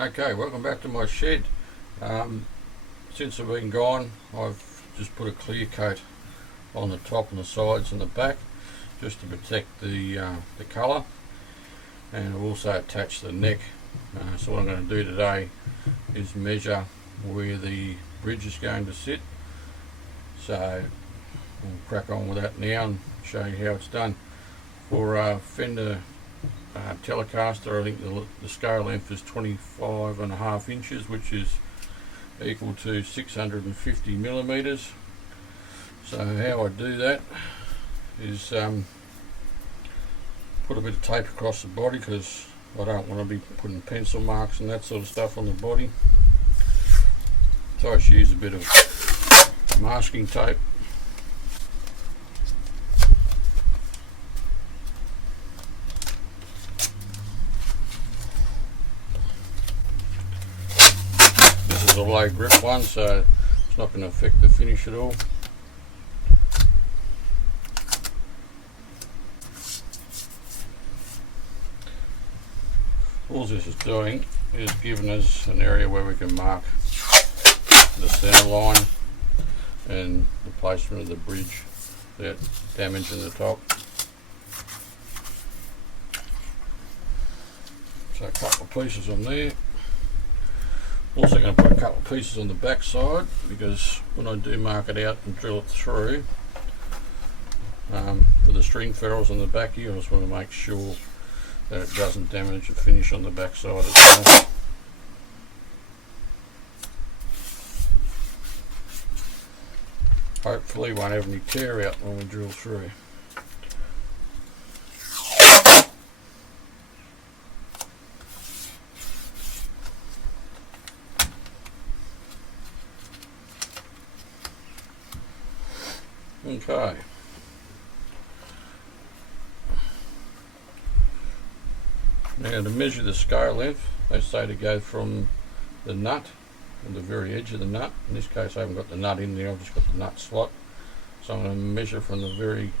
Okay, welcome back to my shed. Since I've been gone, I've just put a clear coat on the top and the sides and the back just to protect the colour, and I've also attached the neck. So what I'm going to do today is measure where the bridge is going to sit. So we'll crack on with that now and show you how it's done. For Fender Telecaster, I think the scale length is 25.5 inches, which is equal to 650 millimeters. So how I do that is put a bit of tape across the body, because I don't want to be putting pencil marks and that sort of stuff on the body. So I just use a bit of masking tape. This is a low grip one, so it's not going to affect the finish at all. All this is doing is giving us an area where we can mark the centre line and the placement of the bridge without damaging the top. So a couple of pieces on there. Also going to put a couple of pieces on the back side, because when I do mark it out and drill it through, for the string ferrules on the back here, I just want to make sure that it doesn't damage the finish on the back side as well. Hopefully won't have any tear out when we drill through. Okay. Now, to measure the scale length, they say to go from the nut, at the very edge of the nut. In this case I haven't got the nut in there, I've just got the nut slot. So I'm going to measure from the very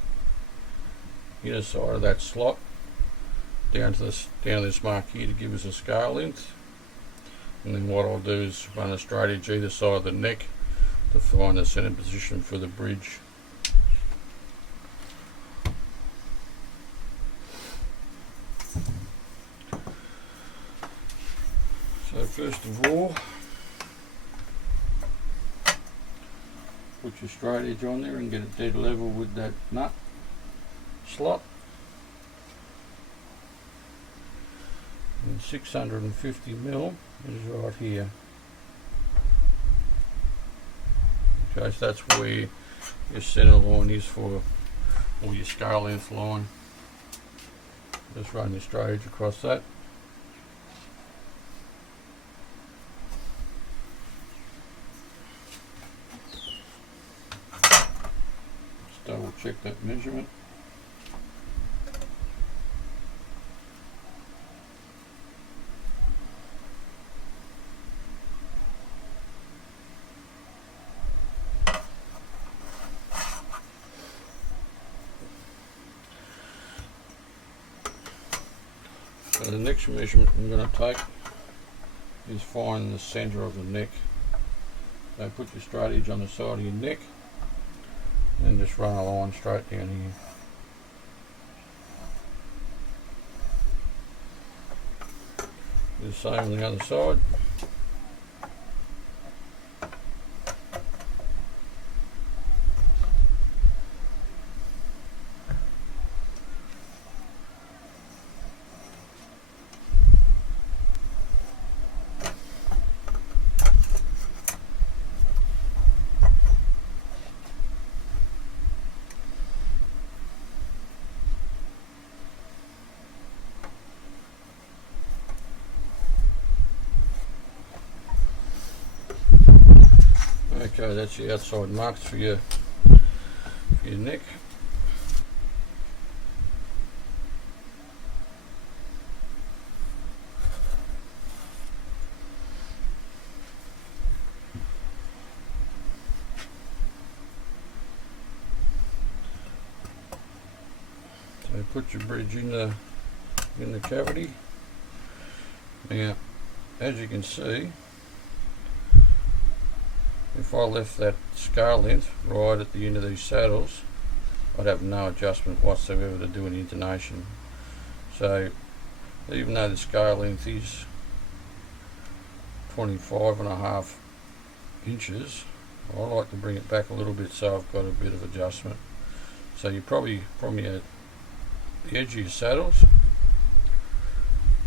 inner side of that slot down to this mark here to give us a scale length. And then what I'll do is run a straight edge either side of the neck to find the centre position for the bridge. So first of all, put your straight edge on there and get it dead level with that nut slot. And 650 mil is right here. Okay, so that's where your centre line is for, or your scale length line. Just run your straight edge across that. Double check that measurement. So the next measurement I'm going to take is find the centre of the neck. So put your straight edge on the side of your neck and just run a line straight down here. Do the same on the other side. Okay, that's your outside marks for your neck. So put your bridge in the cavity. Now as you can see, if I left that scale length right at the end of these saddles, I'd have no adjustment whatsoever to do an intonation. So even though the scale length is 25.5 inches, I like to bring it back a little bit so I've got a bit of adjustment. So you probably, from the edge of your saddles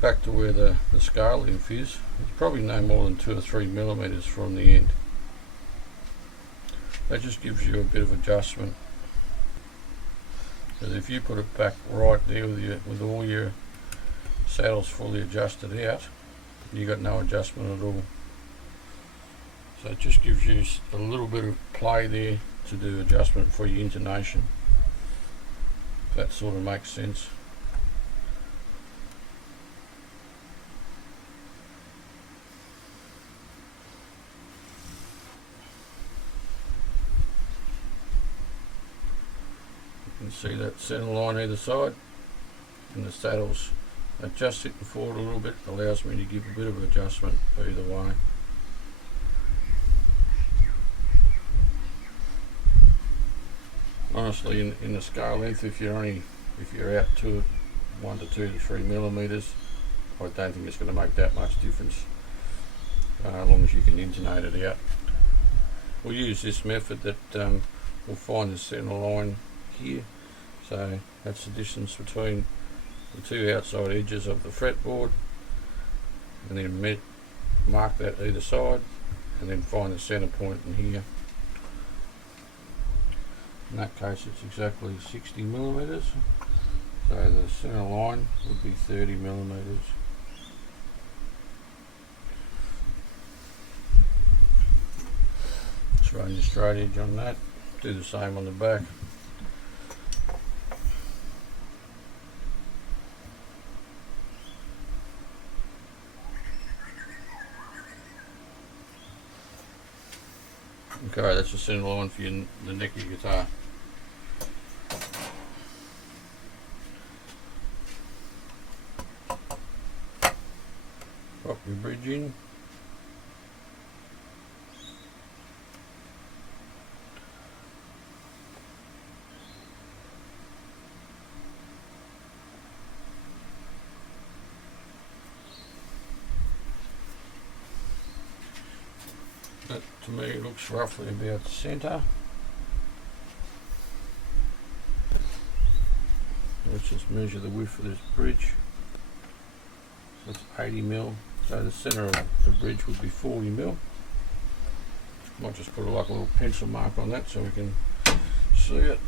back to where the scale length is, it's probably no more than 2 or 3 millimeters from the end. That just gives you a bit of adjustment. Because if you put it back right there with all your saddles fully adjusted out, you got no adjustment at all. So it just gives you a little bit of play there to do adjustment for your intonation. If that sort of makes sense. You can see that center line either side, and the saddles are just sitting forward a little bit, allows me to give a bit of adjustment either way. Honestly, in the scale length, if you're out to 1 to 2 to 3 millimeters, I don't think it's going to make that much difference, as long as you can intonate it out. We'll use this method that we'll find the center line here, so that's the distance between the two outside edges of the fretboard, and then mark that either side, and then find the center point in here. In that case it's exactly 60 millimeters, so the center line would be 30 millimeters. Just run your straight edge on that, do the same on the back. Okay, that's the center line for the neck of your guitar. Pop your bridge in. That to me looks roughly about centre. Let's just measure the width of this bridge. That's 80 mil. So the centre of the bridge would be 40 mil. Might just put like a little pencil mark on that so we can see it.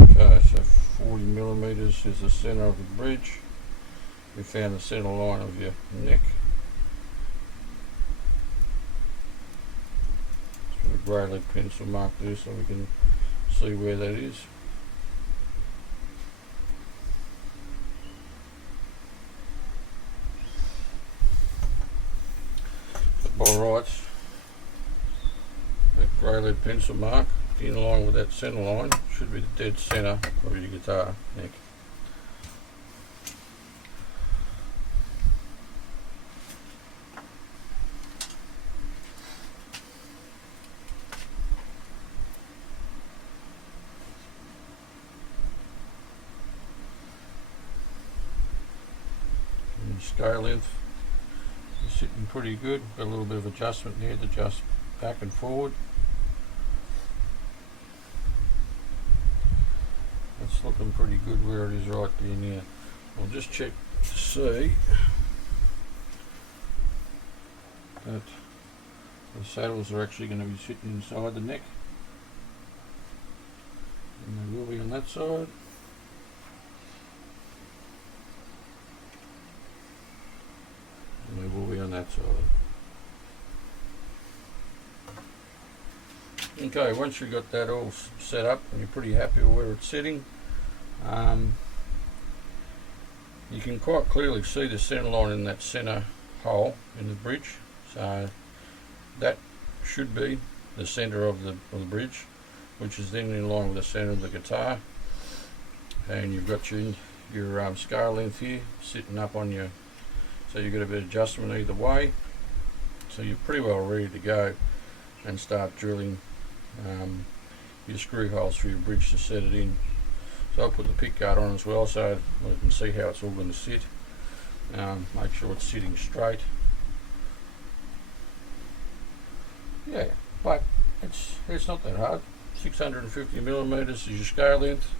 Okay, so 40 millimeters is the centre of the bridge. We found the centre line of your neck. Grey lead pencil mark there so we can see where that is. So by rights, that grey lead pencil mark in line with that centre line should be the dead centre of your guitar neck. Scale length is sitting pretty good, got a little bit of adjustment there to adjust back and forward. That's looking pretty good where it is right there now. I'll just check to see that the saddles are actually going to be sitting inside the neck, and they will be on that side. And they will be on that side. Okay, once you've got that all set up and you're pretty happy with where it's sitting, you can quite clearly see the centre line in that centre hole in the bridge, so that should be the centre of the bridge, which is then in line with the centre of the guitar. And you've got your scale length here sitting up on your, so you've got a bit of adjustment either way. So you're pretty well ready to go and start drilling your screw holes for your bridge to set it in. So I'll put the pick guard on as well so you can see how it's all going to sit. Make sure it's sitting straight. Yeah, but it's not that hard. 650 millimeters is your scale length.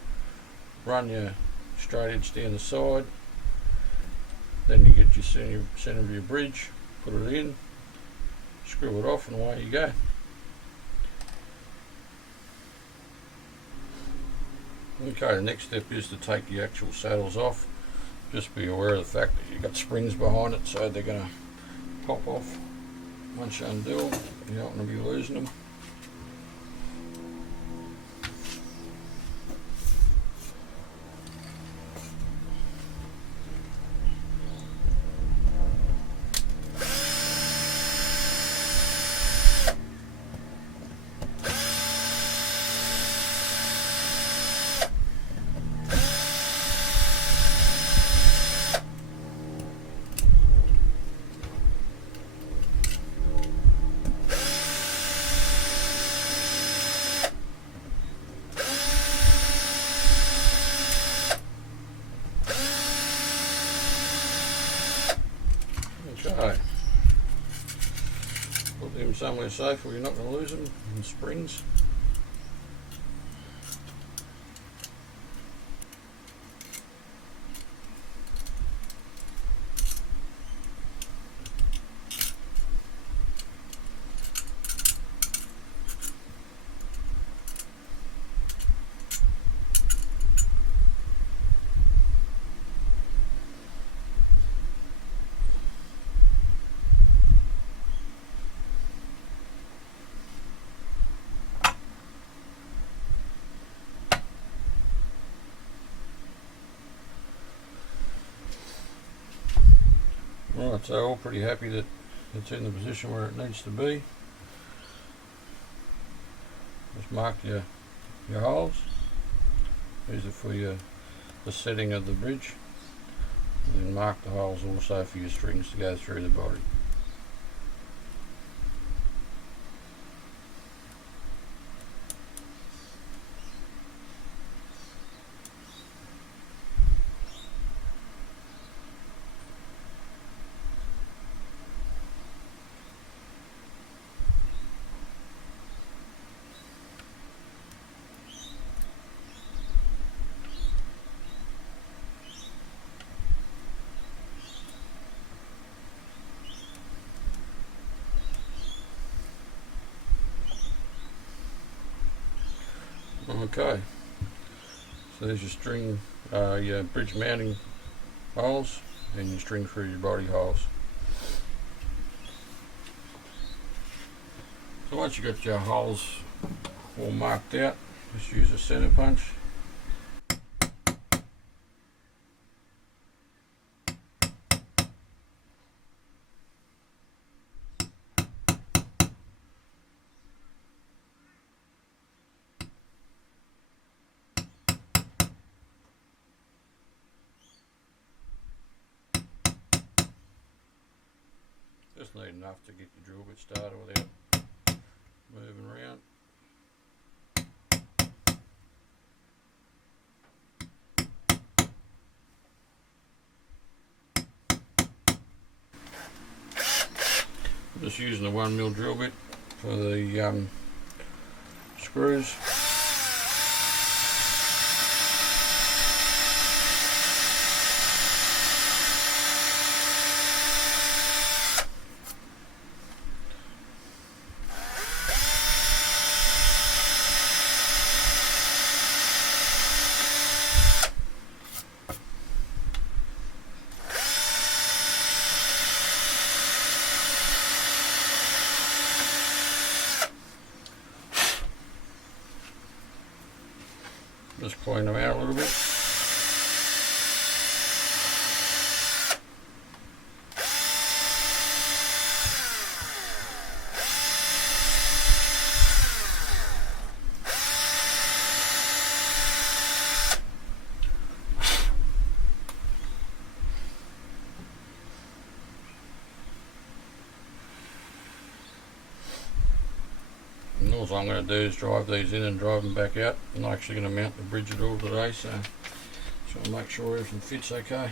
Run your straight edge down the side. Then you get your center of your bridge, put it in, screw it off, and away you go. Okay, the next step is to take the actual saddles off. Just be aware of the fact that you've got springs behind it, so they're going to pop off once you undo them. You don't want to be losing them. Okay, put them somewhere safe where you're not going to lose them in springs. Right, so all pretty happy that it's in the position where it needs to be. Just mark your holes. These are for the setting of the bridge. And then mark the holes also for your strings to go through the body. Okay, so there's your string, your bridge mounting holes and your string through your body holes. So once you've got your holes all marked out, just use a center punch. Just need enough to get your drill bit started without moving around. I'm just using a 1mm drill bit for the screws. Just clean them out a little bit. all I'm going to do is drive these in and drive them back out. I'm not actually going to mount the bridge at all today, so I'll make sure everything fits okay.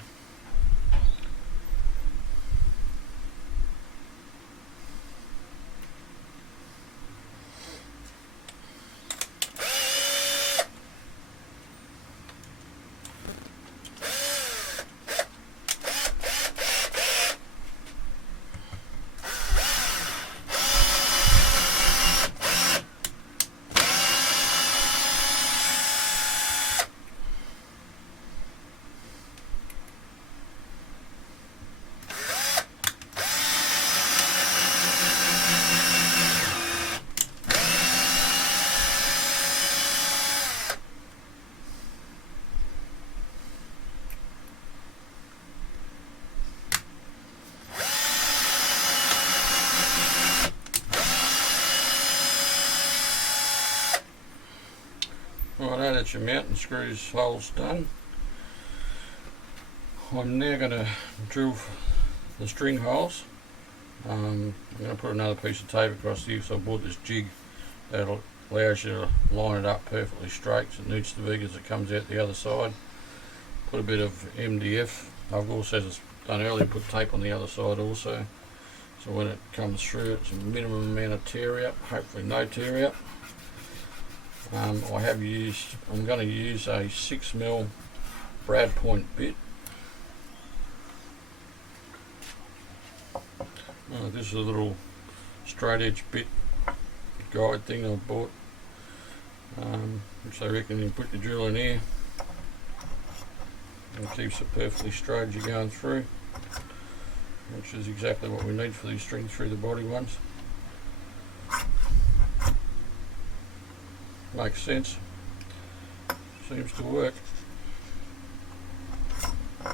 Righto, that's your mounting screws holes done. I'm now going to drill the string holes. I'm going to put another piece of tape across here, so I bought this jig that allows you to line it up perfectly straight as it needs to be as it comes out the other side. Put a bit of MDF. I've also, as done earlier, put tape on the other side also, so when it comes through it's a minimum amount of tear out, hopefully no tear out. I'm going to use a 6mm brad point bit. This is a little straight edge bit guide thing I bought, which I reckon you put your drill in here and it keeps it perfectly straight as you're going through, which is exactly what we need for these string through the body ones. Makes sense. Seems to work. I'm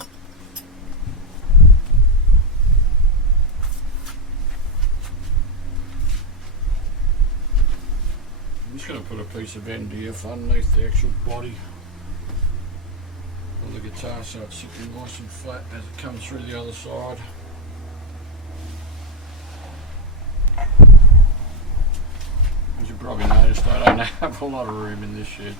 just going to put a piece of MDF underneath the actual body of the guitar so it's sitting nice and flat as it comes through the other side. As you probably noticed, I don't have a lot of room in this shed.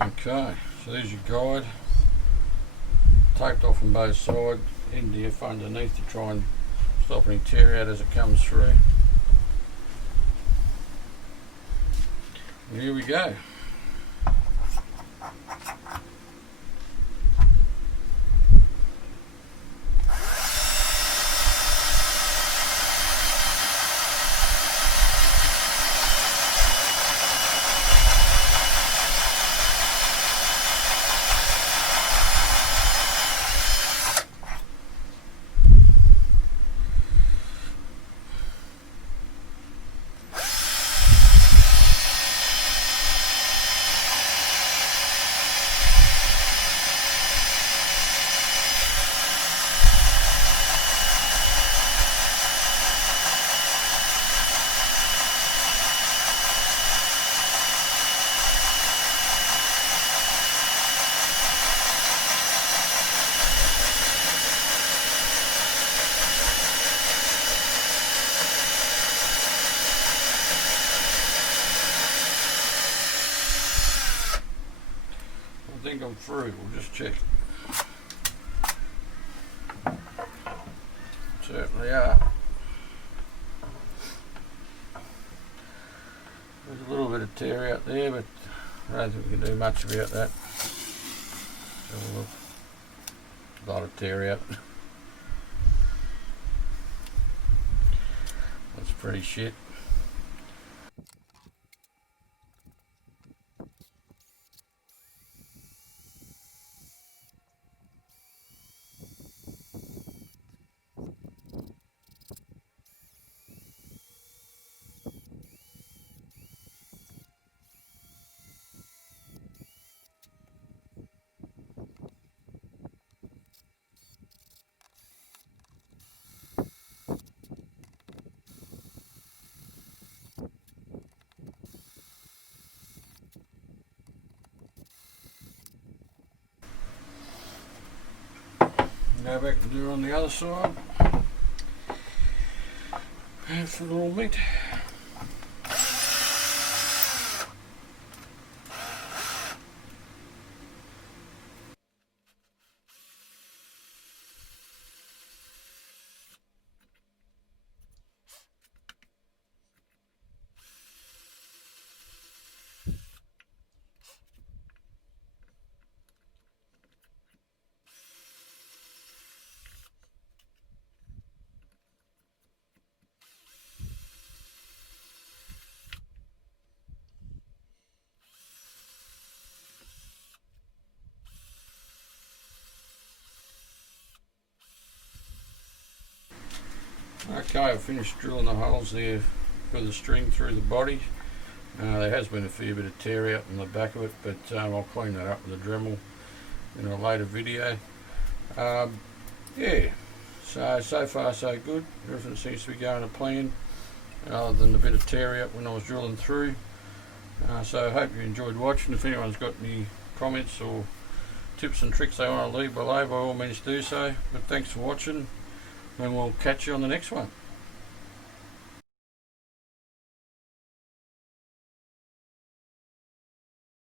Okay, so there's your guide. Taped off on both sides, MDF underneath to try and stop any tear out as it comes through. And here we go. I think I'm through. We'll just check. Certainly are. There's a little bit of tear out there, but I don't think we can do much about that. Have a look. A lot of tear out. That's pretty shit. Go back and do it on the other side. And for the little meat. Okay, I've finished drilling the holes there for the string through the body. There has been a fair bit of tear out in the back of it, but I'll clean that up with a Dremel in a later video. Yeah, so far so good. Everything seems to be going to plan, other than a bit of tear out when I was drilling through. So I hope you enjoyed watching. If anyone's got any comments or tips and tricks they want to leave below, by all means do so. But thanks for watching, and we'll catch you on the next one.